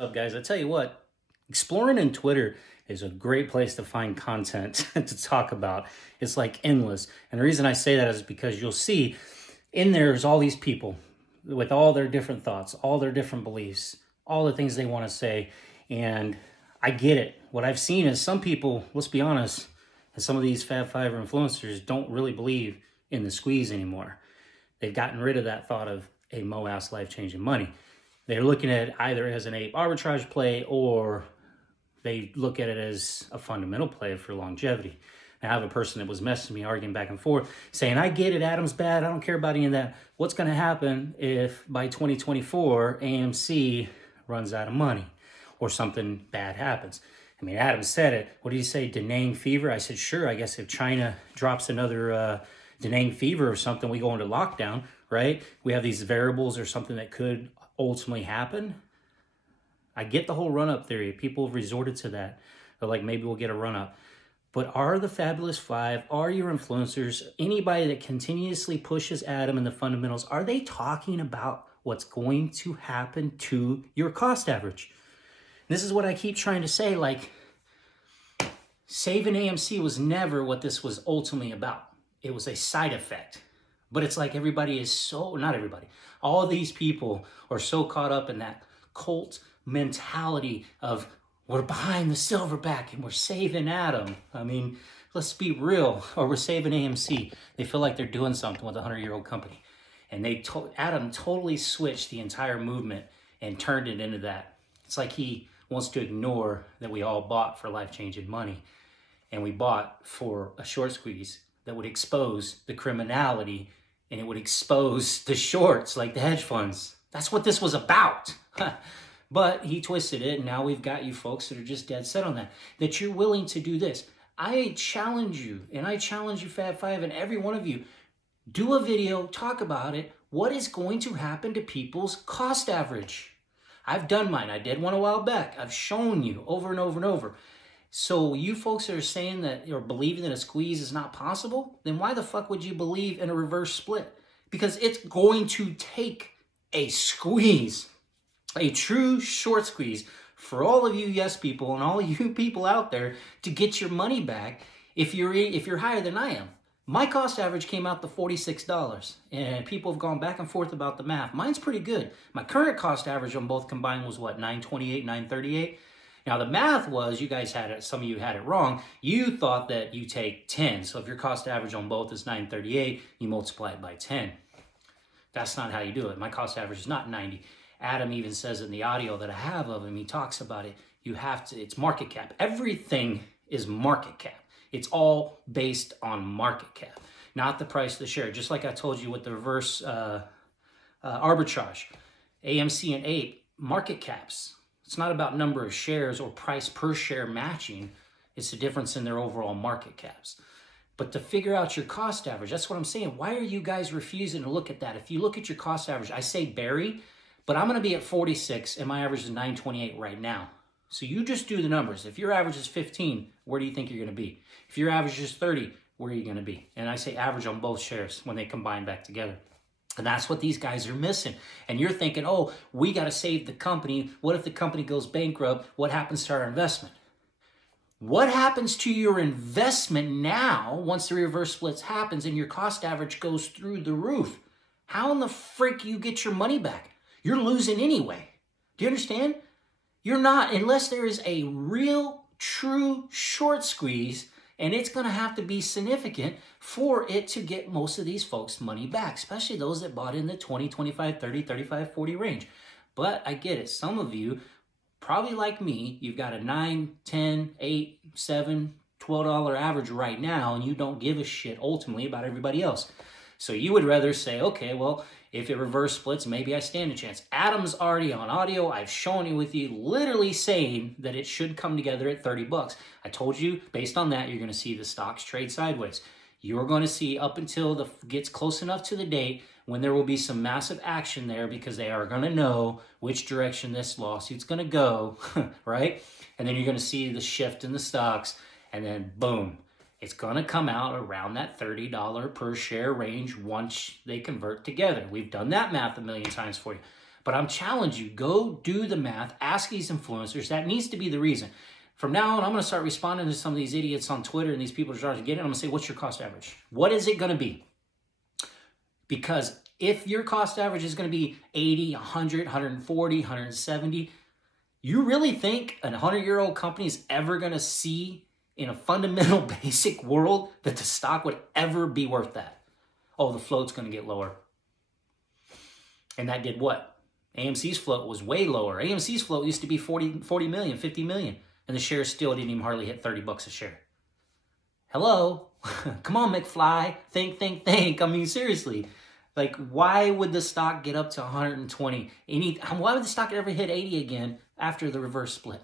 Up, guys? I tell you what, exploring in Twitter is a great place to find content to talk about. It's like endless. And the reason I say that is because you'll see in there's all these people with all their different thoughts, all their different beliefs, all the things they want to say. And I get it. What I've seen is some people, let's be honest, and some of these Fab Five influencers don't really believe in the squeeze anymore. They've gotten rid of that thought of a Moas life-changing money. They're looking at it either as an ape arbitrage play or they look at it as a fundamental play for longevity. Now, I have a person that was messaging me, arguing back and forth, saying, I get it, Adam's bad, I don't care about any of that. What's going to happen if by 2024 AMC runs out of money or something bad happens? I mean, Adam said it. What did he say? Da Nang fever? I said, sure, I guess if China drops another Da Nang fever or something, we go into lockdown, right? We have these variables or something that could ultimately happen. I get the whole run-up theory. People have resorted to that. They're like, maybe we'll get a run-up. But are the Fabulous Five, are your influencers, anybody that continuously pushes Adam in the fundamentals, are they talking about what's going to happen to your cost average? And this is what I keep trying to say, like, saving AMC was never what this was ultimately about. It was a side effect. But it's like everybody is so, not everybody, all these people are so caught up in that cult mentality of we're behind the silverback and we're saving Adam. I mean, let's be real, or we're saving AMC. They feel like they're doing something with a 100-year-old company. And Adam totally switched the entire movement and turned it into that. It's like he wants to ignore that we all bought for life-changing money. And we bought for a short squeeze that would expose the criminality and it would expose the shorts like the hedge funds. That's what this was about. But he twisted it, and now we've got you folks that are just dead set on that you're willing to do this. I challenge you, and I challenge you, Fab Five, and every one of you, do a video, talk about it. What is going to happen to people's cost average? I've done mine. I did one a while back. I've shown you over and over and over. So you folks that are saying that you're believing that a squeeze is not possible, then why the fuck would you believe in a reverse split? Because it's going to take a squeeze, a true short squeeze for all of you yes people and all you people out there to get your money back if you're higher than I am. My cost average came out to $46, and people have gone back and forth about the math. Mine's pretty good. My current cost average on both combined was what, $928, $938? Now, the math was, you guys had it, some of you had it wrong. You thought that you take 10. So if your cost average on both is 938, you multiply it by 10. That's not how you do it. My cost average is not 90. Adam even says in the audio that I have of him, he talks about it. You have to, it's market cap. Everything is market cap. It's all based on market cap, not the price of the share. Just like I told you with the reverse arbitrage, AMC and APE, market caps. It's not about number of shares or price per share matching. It's the difference in their overall market caps. But to figure out your cost average, that's what I'm saying. Why are you guys refusing to look at that? If you look at your cost average, I say bury, but I'm going to be at 46 and my average is 928 right now. So you just do the numbers. If your average is 15, where do you think you're going to be? If your average is 30, where are you going to be? And I say average on both shares when they combine back together. And that's what these guys are missing. And you're thinking, oh, we got to save the company. What if the company goes bankrupt? What happens to our investment? What happens to your investment now once the reverse splits happens and your cost average goes through the roof? How in the frick you get your money back? You're losing anyway. Do you understand? You're not, unless there is a real, true short squeeze, and it's going to have to be significant for it to get most of these folks' money back, especially those that bought in the 20, 25, 30, 35, 40 range. But I get it. Some of you, probably like me, you've got a 9, 10, 8, 7, $12 average right now, and you don't give a shit ultimately about everybody else. So you would rather say, okay, well, if it reverse splits, maybe I stand a chance. Adam's already on audio. I've shown you with you literally saying that it should come together at 30 bucks. I told you, based on that, you're going to see the stocks trade sideways. You're going to see up until gets close enough to the date when there will be some massive action there because they are going to know which direction this lawsuit's going to go, right? And then you're going to see the shift in the stocks, and then boom. It's going to come out around that $30 per share range once they convert together. We've done that math a million times for you. But I'm challenging you, go do the math, ask these influencers. That needs to be the reason. From now on, I'm going to start responding to some of these idiots on Twitter and these people that are getting it. I'm going to say, what's your cost average? What is it going to be? Because if your cost average is going to be 80, 100, 140, 170, you really think a 100-year-old company is ever going to see in a fundamental basic world that the stock would ever be worth that? Oh, the float's going to get lower. And that did what? AMC's float was way lower. AMC's float used to be 40 million, 50 million. And the shares still didn't even hardly hit $30 a share. Hello? Come on, McFly. Think. I mean, seriously. Like, why would the stock get up to 120? Why would the stock ever hit 80 again after the reverse split?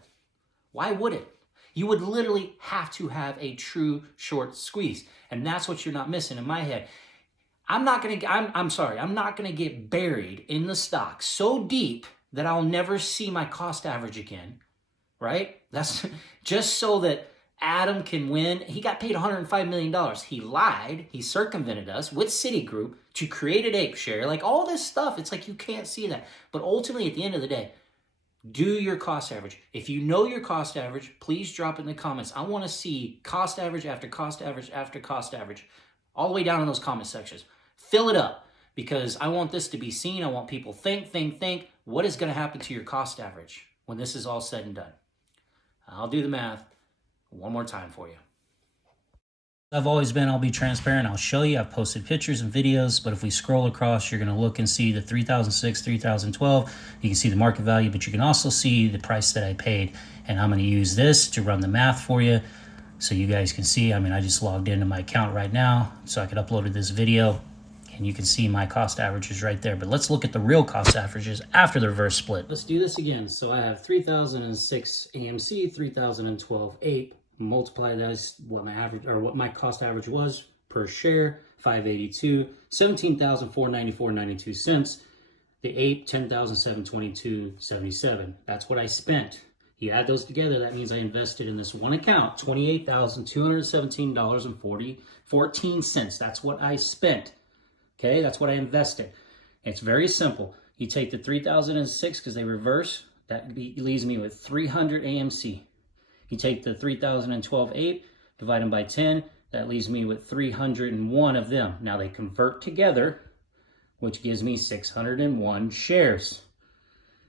Why would it? You would literally have to have a true short squeeze. And that's what you're not missing in my head. I'm not going to get buried in the stock so deep that I'll never see my cost average again, right? That's just so that Adam can win. He got paid $105 million. He lied. He circumvented us with Citigroup to create an ape share. Like all this stuff, it's like you can't see that. But ultimately, at the end of the day, do your cost average. If you know your cost average, please drop it in the comments. I want to see cost average after cost average after cost average, all the way down in those comment sections. Fill it up, because I want this to be seen. I want people think. What is going to happen to your cost average when this is all said and done? I'll do the math one more time for you. I've always been, I'll be transparent. I'll show you. I've posted pictures and videos, but if we scroll across, you're going to look and see the 3006, 3012. You can see the market value, but you can also see the price that I paid. And I'm going to use this to run the math for you so you guys can see. I mean, I just logged into my account right now so I could upload this video. And you can see my cost averages right there. But let's look at the real cost averages after the reverse split. Let's do this again. So I have 3006 AMC, 3012 APE. Multiply that as what my average, or what my cost average was per share, 582, 17,494.92 cents. The APE, 10,722.77. That's what I spent. You add those together, that means I invested in this one account, $28,217.14. That's what I spent. Okay, that's what I invested. It's very simple. You take the 3006 because they reverse, that leaves me with 300 AMC. You take the 3012 APE, divide them by 10, that leaves me with 301 of them. Now they convert together, which gives me 601 shares.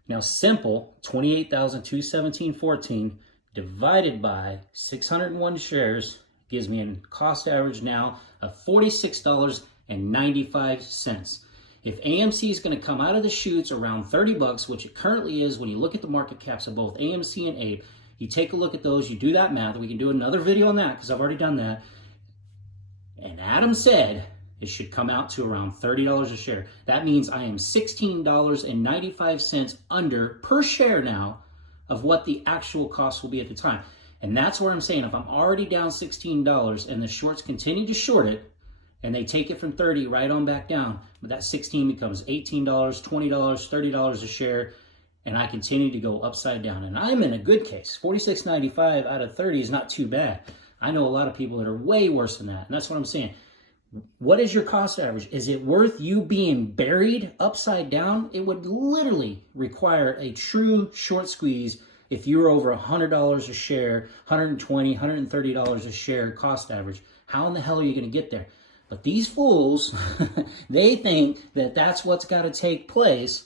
Now simple, 28,217.14 divided by 601 shares gives me a cost average now of $46.95. If AMC is going to come out of the chutes around $30, which it currently is when you look at the market caps of both AMC and APE, you take a look at those, you do that math. We can do another video on that because I've already done that. And Adam said it should come out to around $30 a share. That means I am $16.95 under per share now of what the actual cost will be at the time. And that's where I'm saying if I'm already down $16 and the shorts continue to short it, and they take it from 30 right on back down, but that 16 becomes $18, $20, $30 a share, and I continue to go upside down. And I'm in a good case. $46.95 out of 30 is not too bad. I know a lot of people that are way worse than that, and that's what I'm saying. What is your cost average? Is it worth you being buried upside down? It would literally require a true short squeeze if you were over $100 a share, $120, $130 a share cost average. How in the hell are you going to get there? But these fools, they think that that's what's got to take place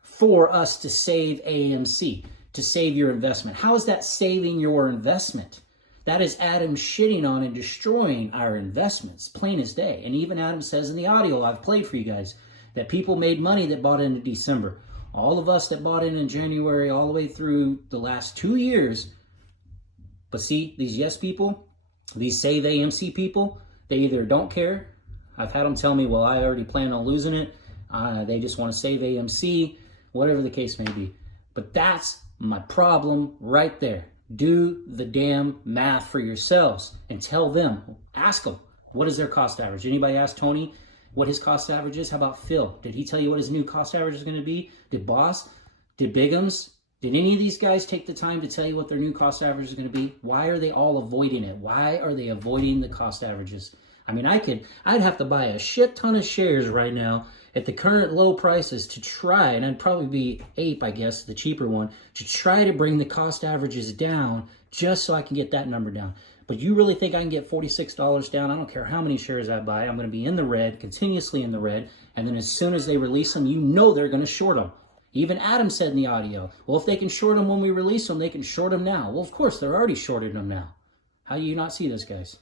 for us to save AMC, to save your investment. How is that saving your investment? That is Adam shitting on and destroying our investments, plain as day. And even Adam says in the audio I've played for you guys that people made money that bought into December. All of us that bought in January all the way through the last 2 years. But see, these yes people, these save AMC people, they either don't care. I've had them tell me, well, I already plan on losing it. They just want to save AMC, whatever the case may be. But that's my problem right there. Do the damn math for yourselves and tell them, ask them, what is their cost average? Anybody ask Tony what his cost average is? How about Phil? Did he tell you what his new cost average is going to be? Did Boss? Did Bigums? Did any of these guys take the time to tell you what their new cost average is going to be? Why are they all avoiding it? Why are they avoiding the cost averages? I mean, I'd have to buy a shit ton of shares right now at the current low prices to try, and I'd probably be APE, I guess, the cheaper one, to try to bring the cost averages down just so I can get that number down. But you really think I can get $46 down? I don't care how many shares I buy. I'm going to be in the red, continuously in the red. And then as soon as they release them, you know they're going to short them. Even Adam said in the audio, well, if they can short them when we release them, they can short them now. Well, of course, they're already shorted them now. How do you not see this, guys?